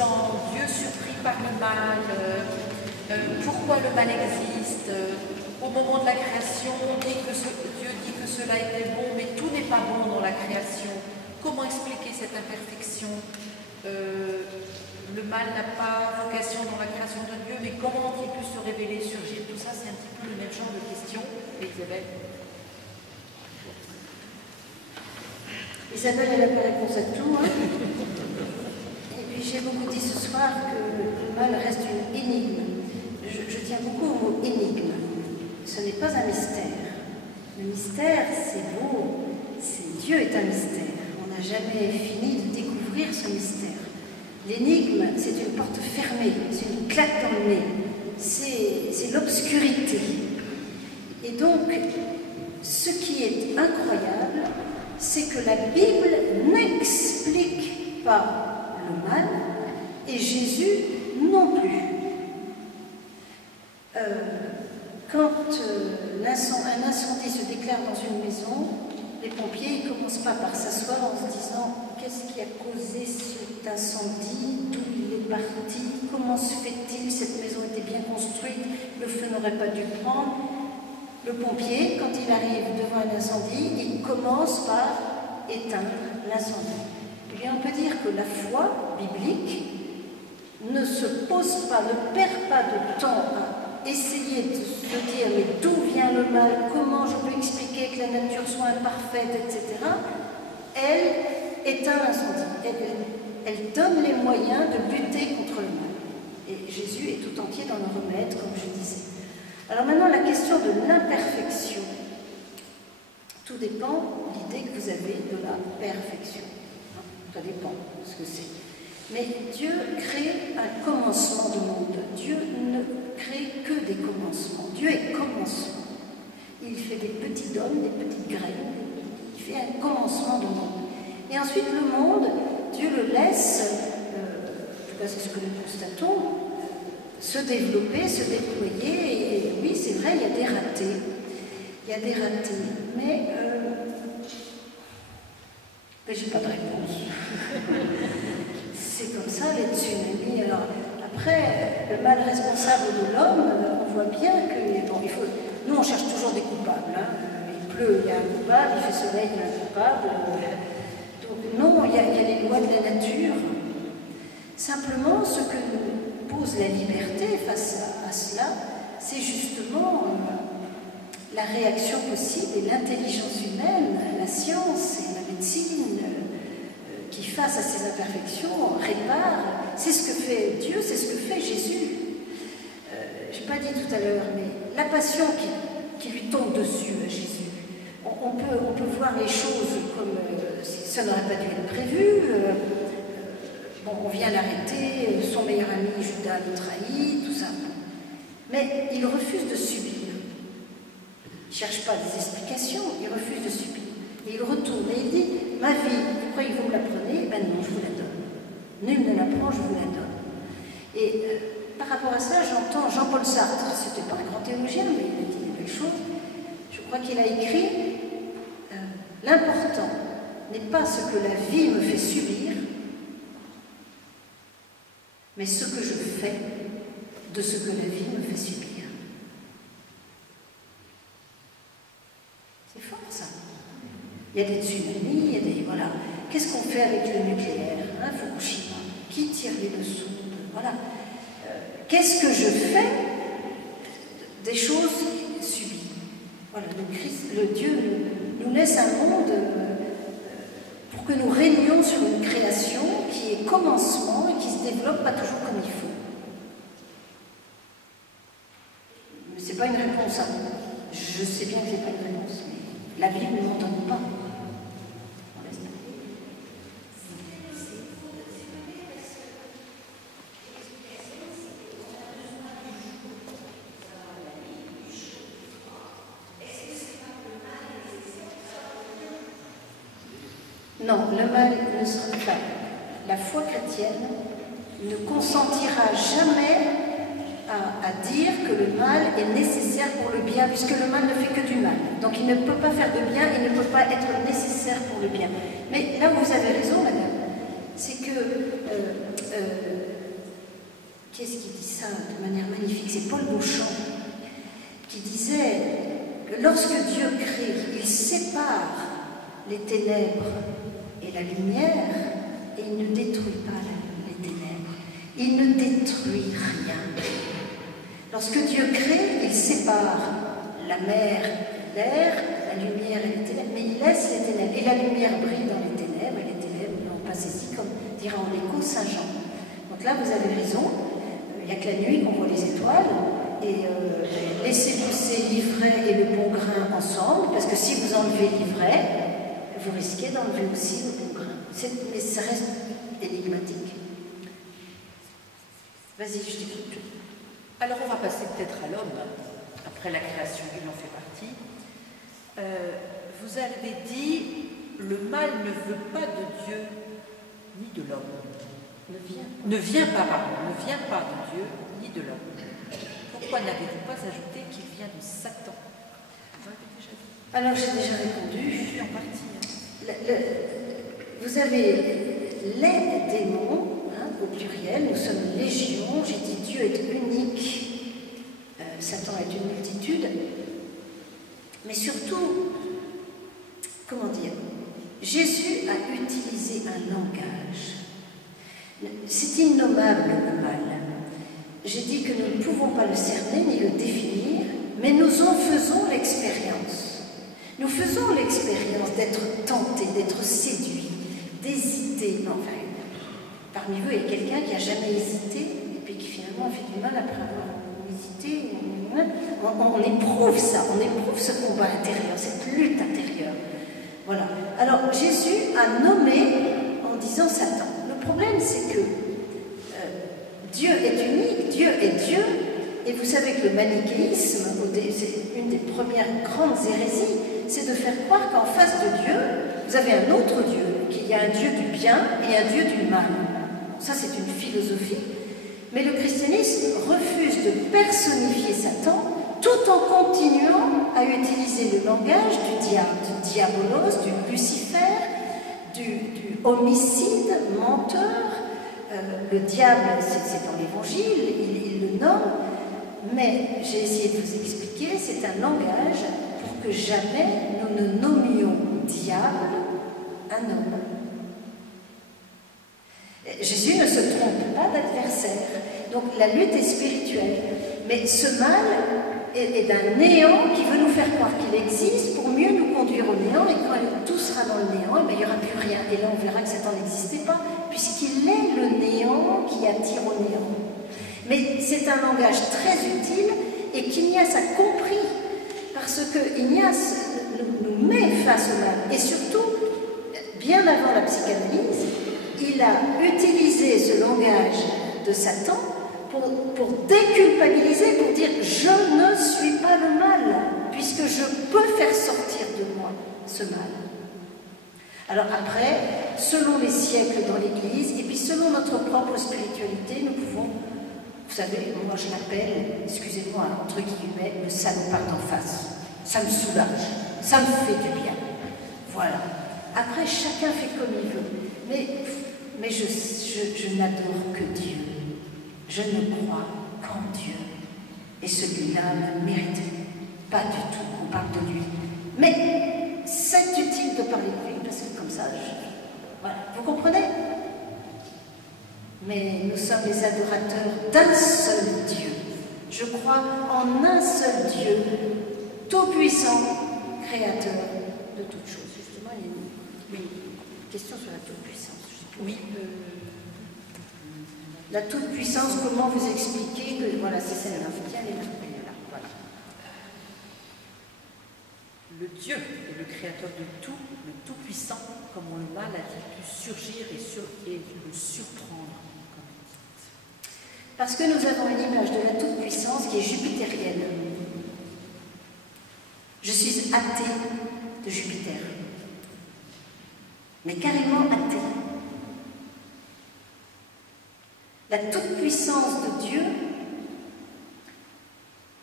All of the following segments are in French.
sent Dieu surpris par le mal, pourquoi le mal existe. Au moment de la création, Dieu dit que cela était bon, mais tout n'est pas bon dans la création. Comment expliquer cette imperfection? Le mal n'a pas vocation dans la création de Dieu, mais comment il peut se révéler, surgir? Tout ça, c'est un petit peu le même genre de questions. Isabelle? Isabelle, elle n'a pas réponse à tout. Hein. Et puis j'ai beaucoup dit ce soir que le mal reste une énigme. Je tiens beaucoup au mot énigme. Ce n'est pas un mystère. Le mystère, c'est beau. Dieu est un mystère. On n'a jamais fini de découvrir ce mystère. L'énigme, c'est une porte fermée, c'est une claque dans le nez, c'est l'obscurité. Et donc, ce qui est incroyable, c'est que la Bible n'explique pas le mal, et Jésus non plus. Quand un incendie se déclare dans une maison, les pompiers ne commencent pas par s'asseoir en se disant qu'est-ce qui a causé cet incendie, d'où il est parti, comment se fait-il, cette maison était bien construite, le feu n'aurait pas dû prendre. Le pompier, quand il arrive devant un incendie, il commence par éteindre l'incendie. Eh bien, on peut dire que la foi biblique ne se pose pas, ne perd pas de temps à essayer de se dire mais d'où vient le mal, comment je peux expliquer que la nature soit imparfaite, etc. Elle éteint l'incendie. Elle donne les moyens de lutter contre le mal. Et Jésus est tout entier dans le remède, comme je disais. Alors maintenant, la question de l'imperfection. Tout dépend de l'idée que vous avez de la perfection. Ça dépend de ce que c'est. Mais Dieu crée un commencement de monde. Dieu ne crée que des commencements. Dieu est commencement. Il fait des petits dômes, des petites graines. Il fait un commencement de monde. Et ensuite, le monde, Dieu le laisse, en tout cas c'est ce que nous constatons, se développer, se déployer. Et oui, c'est vrai, il y a des ratés. Il y a des ratés. Mais j'ai pas de réponse. C'est comme ça, les tsunamis. Alors, après, le mal responsable de l'homme, on voit bien que, bon, nous, on cherche toujours des coupables. Hein. Il pleut, il y a un coupable, il fait soleil, il y a un coupable. Donc, non, il y a les lois de la nature. Simplement, ce que nous pose la liberté face à cela, c'est justement la réaction possible et l'intelligence humaine, la science et la médecine, qui, face à ces imperfections, répare. C'est ce que fait Dieu, c'est ce que fait Jésus. Je n'ai pas dit tout à l'heure, mais la passion qui lui tombe dessus à Jésus, on peut voir les choses comme si ça n'aurait pas dû être prévu. Bon, on vient l'arrêter, son meilleur ami Judas le trahit, tout ça. Mais il refuse de subir. Il ne cherche pas des explications, il refuse de subir. Et il retourne et il dit, ma vie, vous croyez que vous me la prenez? Ben non, je vous la donne. Nul ne la prend, je vous la donne. Et par rapport à ça, j'entends Jean-Paul Sartre, c'était pas un grand théologien, mais il a dit des belles choses. Je crois qu'il a écrit, l'important n'est pas ce que la vie me fait subir, mais ce que je fais de ce que la vie me fait subir. C'est fort, ça. Il y a des tsunamis, il y a des... Voilà. Qu'est-ce qu'on fait avec le nucléaire, hein, Fukushima? Qui tire les leçons? Voilà. Qu'est-ce que je fais des choses subies? Voilà, le Dieu nous laisse un monde pour que nous régnions sur une création qui est commencement et qui se développe pas toujours comme il faut. Mais c'est pas une réponse à moi. Je sais bien que c'est pas une réponse, mais la Bible ne m'en donne pas. Non, le mal ne sera pas. La foi chrétienne ne consentira jamais à dire que le mal est nécessaire pour le bien, puisque le mal ne fait que du mal. Donc il ne peut pas faire de bien, il ne peut pas être nécessaire pour le bien. Mais là où vous avez raison, madame, c'est que qui est-ce qui dit ça de manière magnifique? C'est Paul Beauchamp qui disait que lorsque Dieu crée, il sépare les ténèbres et la lumière, et il ne détruit pas les ténèbres. Il ne détruit rien. Lorsque Dieu crée, il sépare la mer et l'air, la lumière et les ténèbres, mais il laisse les ténèbres. Et la lumière brille dans les ténèbres, et les ténèbres n'ont pas saisi, comme dira en écho Saint Jean. Donc là, vous avez raison. Il n'y a que la nuit qu'on voit les étoiles. Et laissez pousser l'ivraie et le bon grain ensemble, parce que si vous enlevez l'ivraie, vous risquez d'enlever aussi le bon grain. Mais ça reste énigmatique. Vas-y, je t'écoute. Alors on va passer peut-être à l'homme, après la création, il en fait partie. Vous avez dit, le mal ne veut pas de Dieu ni de l'homme. Ne vient pas de Dieu ni de l'homme. Pourquoi n'avez-vous pas ajouté qu'il vient de Satan? Alors j'ai déjà répondu. Je suis en partie. Vous avez les démons, hein, au pluriel, nous sommes légions. J'ai dit Dieu est unique, Satan est une multitude. Mais surtout, comment dire, Jésus a utilisé un langage. C'est innommable le mal. J'ai dit que nous ne pouvons pas le cerner ni le définir, mais nous en faisons l'expérience. Nous faisons l'expérience d'être tentés, d'être séduits, d'hésiter. Enfin, parmi vous, il y a quelqu'un qui n'a jamais hésité et puis qui finalement a fait du mal après avoir hésité. On éprouve ça, on éprouve ce combat intérieur, cette lutte intérieure. Voilà. Alors, Jésus a nommé en disant Satan. Le problème, c'est que Dieu est unique, Dieu est Dieu, et vous savez que le manichéisme, c'est une des premières grandes hérésies, c'est de faire croire qu'en face de Dieu, vous avez un autre Dieu, qu'il y a un Dieu du bien et un Dieu du mal. Ça, c'est une philosophie, mais le christianisme refuse de personnifier Satan tout en continuant à utiliser le langage du diable, du diabolos, du Lucifer, du homicide, menteur. Le diable, c'est dans l'évangile, il le nomme, mais j'ai essayé de vous expliquer, c'est un langage pour que jamais nous ne nommions diable un homme. Jésus ne se trompe pas d'adversaire, donc la lutte est spirituelle, mais ce mal est d'un néant qui veut nous faire croire qu'il existe pour mieux nous conduire au néant, et quand tout sera dans le néant, il n'y aura plus rien, et là on verra que Satan n'existait pas, puisqu'il est le néant qui attire au néant. Mais c'est un langage très utile et qu'Ignace a compris, parce que Ignace nous met face au mal. Et surtout, bien avant la psychanalyse, il a utilisé ce langage de Satan pour déculpabiliser, pour dire « je ne suis pas le mal, puisque je peux faire sortir de moi ce mal ». Alors après, selon les siècles dans l'Église, et puis selon notre propre spiritualité, nous pouvons, vous savez, moi je l'appelle, excusez-moi, entre guillemets, le salopard d'en face. Ça me soulage, ça me fait du bien. Voilà. Après, chacun fait comme il veut. Mais je n'adore que Dieu. Je ne crois qu'en Dieu. Et celui-là ne mérite pas du tout qu'on parle de lui. Mais c'est utile de parler de lui, parce que comme ça, voilà. Vous comprenez? Mais nous sommes les adorateurs d'un seul Dieu. Je crois en un seul Dieu, tout-puissant, créateur de toutes choses. Justement, il y a une question sur la toute-puissance. Oui. La toute-puissance, comment vous expliquer que, voilà, c'est celle-là, tiens, elle est là, voilà. Le Dieu est le créateur de tout, le tout-puissant, comme le mal a pu surgir et le surprendre. Parce que nous avons une image de la toute-puissance qui est jupitérienne. Je suis athée de Jupiter, mais carrément athée. La toute-puissance de Dieu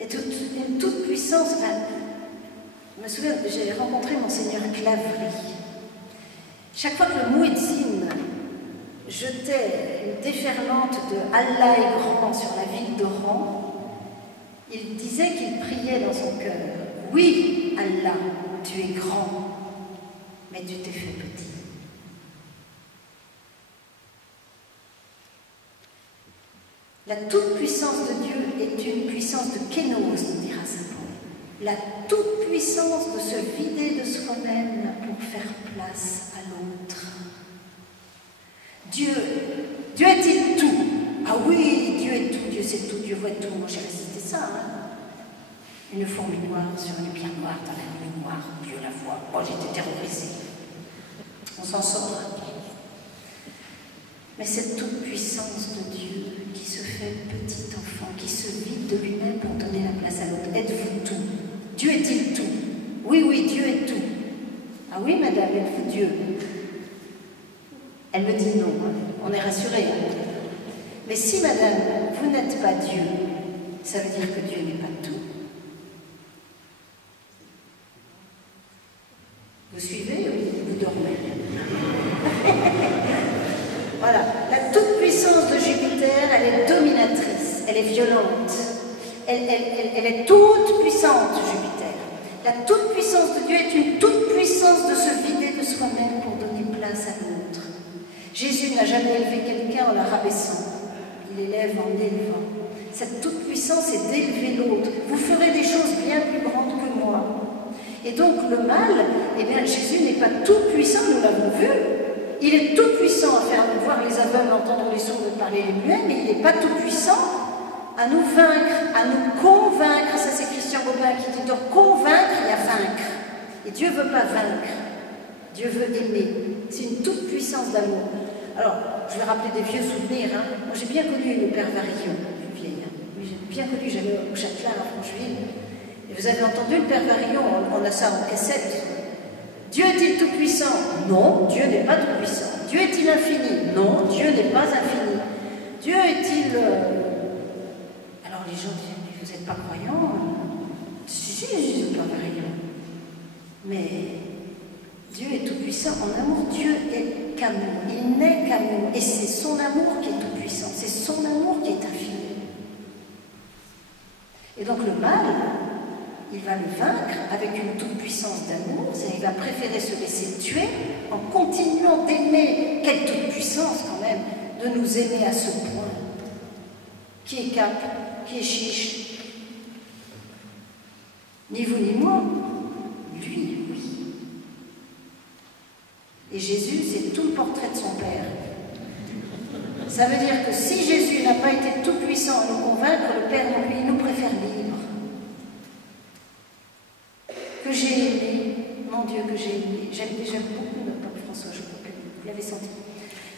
est une toute-puissance. Enfin, je me souviens, j'ai rencontré Monseigneur Claverie. Chaque fois que le muezzin jetait une déferlante de « Allah est grand » sur la ville d'Oran, il disait qu'il priait dans son cœur « Oui, Allah, tu es grand, mais tu t'es fait petit. » La toute-puissance de Dieu est une puissance de kénos, nous dira saint Paul. La toute-puissance de se vider de soi-même pour faire place à l'autre. Dieu est-il tout? Ah oui, Dieu est tout, Dieu c'est tout, Dieu voit tout. Moi j'ai récité ça, hein. Une fourmi noire sur une pierre noire dans la nuit noire, Dieu la voit. Moi j'étais terrorisée. On s'en sort. Mais cette toute-puissance de Dieu qui se fait petit enfant, qui se vide de lui-même pour donner la place à l'autre. Êtes-vous tout? Dieu est-il tout? Oui, oui, Dieu est tout. Ah oui, madame, êtes-vous Dieu? Elle me dit non, on est rassurés. Mais si, madame, vous n'êtes pas Dieu, ça veut dire que Dieu n'est pas tout. Vous suivez ou vous dormez? Voilà, la toute-puissance de Jupiter, elle est dominatrice, elle est violente, elle est toute puissante, Jupiter. La toute-puissance de Dieu est une toute-puissance de se vider de soi-même pour donner place à l'autre. Jésus n'a jamais élevé quelqu'un en la rabaissant, il élève en élevant. Cette toute-puissance est d'élever l'autre. Vous ferez des choses bien plus grandes que moi. Et donc le mal, eh bien Jésus n'est pas tout-puissant, nous l'avons vu. Il est tout-puissant à faire voir les aveugles, entendre les sourds, parler les muets, mais il n'est pas tout-puissant à nous vaincre, à nous convaincre. Ça c'est Christian Bobin qui dit, donc convaincre, il y a vaincre. Et Dieu ne veut pas vaincre, Dieu veut aimer. C'est une toute-puissance d'amour. Alors, je vais rappeler des vieux souvenirs. Hein. Moi j'ai bien connu le père Varillon, plus vieille. Hein. J'ai bien connu, j'allais au Châtelain à Francheville. Et vous avez entendu le père Varillon, on a ça en cassette. Dieu est-il tout-puissant? Non, Dieu n'est pas tout-puissant. Dieu est-il infini? Non, Dieu n'est pas infini. Dieu est-il... Alors les gens disent, vous n'êtes pas croyant? Si, je ne suis pas croyant. Mais Dieu est tout-puissant en amour. Dieu est qu'amour. Il n'est qu'amour. Et c'est son amour qui est tout-puissant. C'est son amour qui est infini. Et donc le mal... il va le vaincre avec une toute-puissance d'amour, il va préférer se laisser tuer en continuant d'aimer. Quelle toute-puissance quand même, de nous aimer à ce point. Qui est Cap? Qui est Chiche? Ni vous ni moi. Lui, oui. Et Jésus, c'est tout le portrait de son Père. Ça veut dire que si Jésus n'a pas été tout-puissant à nous convaincre, le Père, lui, nous préfère libre. Que j'ai aimé, mon Dieu, que j'ai aimé. J'aime beaucoup notre pape François, je crois que vous l'avez senti.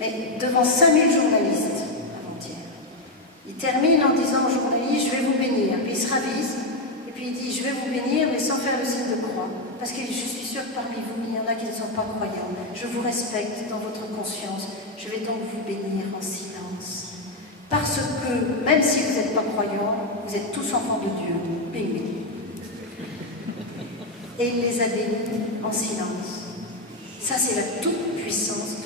Mais devant 5000 journalistes, avant-hier, il termine en disant aux journalistes, je vais vous bénir. Puis il se ravise, et puis il dit, je vais vous bénir, mais sans faire le signe de croix. Parce que je suis sûre que parmi vous, il y en a qui ne sont pas croyants. Je vous respecte dans votre conscience. Je vais donc vous bénir en silence. Parce que, même si vous n'êtes pas croyants, vous êtes tous enfants de Dieu. Bénis. Et il les a bénis en silence. Ça, c'est la toute-puissance